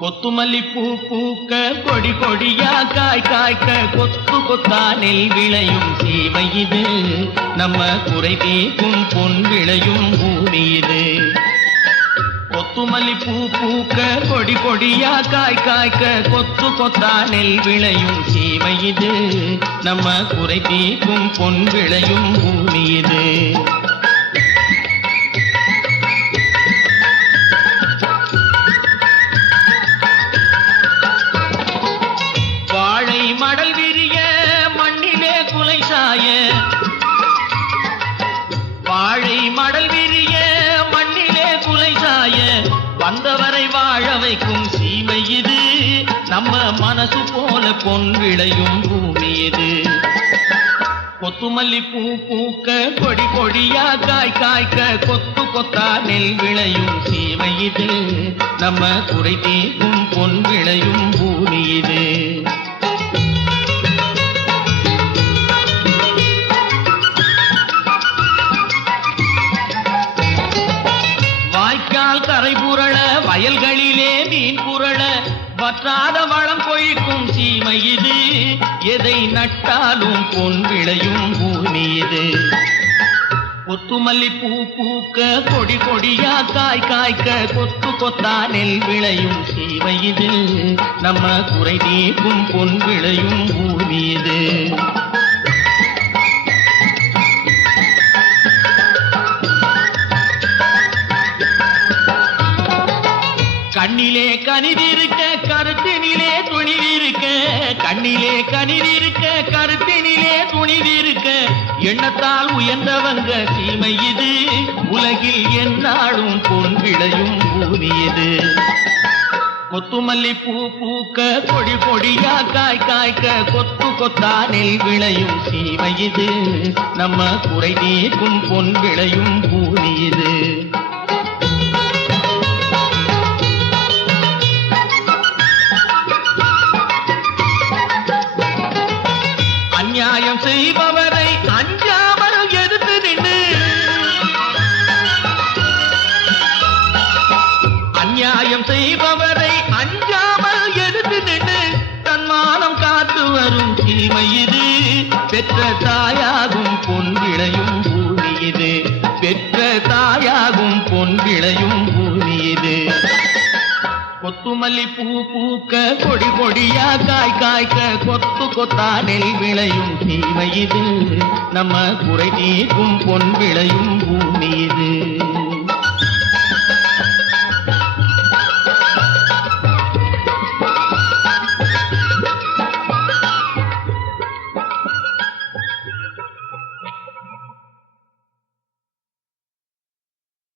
கொத்துமல்லி பூ பூக்க கொடி கொடியா காய் காய்க்க கொத்து கொத்தா நெல் விளையும் சீமை இது. நம்ம குறை தீக்கும் பொன் விளையும் பூமி இது. கொத்துமல்லி பூ பூக்க கொடி கொடியா காய் காய்க்க கொத்து கொத்தா நெல் விளையும் சீமை இது. நம்ம குறை தீக்கும் பொன் விளையும் பூமி இது. வாழ சீமை இது. நம்ம மனசு போல பொன் விளையும் பூமி இது. கொத்துமல்லி பூ பூக்க கொடி கொடியா காய் காய்க்க கொத்து கொத்தா நெல் விளையும் சீமை இது. நம்ம குறை தீர்க்கும் பொன் விளையும் பூமி இது. வற்றாத வளம் கொழிக்கும் சீமை இது. எதை நட்டாலும் பொன் விளையும் பூமி இது. கொத்துமல்லி பூ பூக்க கொடி கொடியா காய் காய்க்க கொத்து கொத்தா நெல் விளையும் சீமை இது. நம்ம குறை நீக்கும் பொன் விளையும் பூமி இது. கண்ணிலே கனிதிருக்க கனிதிருக்க கருத்தினிலே துணிதிருக்க எண்ணத்தால் உயர்ந்தவங்க சீமை இது. உலகில் என்னாலும் பொன் விளையும் பூமி கொத்துமல்லி பூ பூக்க கொடி கொடியா காய் காய்க்க கொத்து கொத்தா நெல் விளையும் சீமை இது. நம்ம குறை நீக்கும் பொன் விளையும் பூமி இது. செய்பவரை அஞ்சாமல் எதிர்த்து நின்று தன்மானம் காத்து வரும் தீமை இது. பெற்ற தாயாகும் பொன் விளையும் பூமி இது. பெற்ற தாயாகும் பொன் விளையும் பூமி இது. கொத்துமல்லி பூ பூக்க கொடி கொடியா காய் காய்க்க கொத்து கொத்தா நெல் விளையும் தீமை இது. நம்ம குறை நீக்கும் பொன் விளையும் பூமி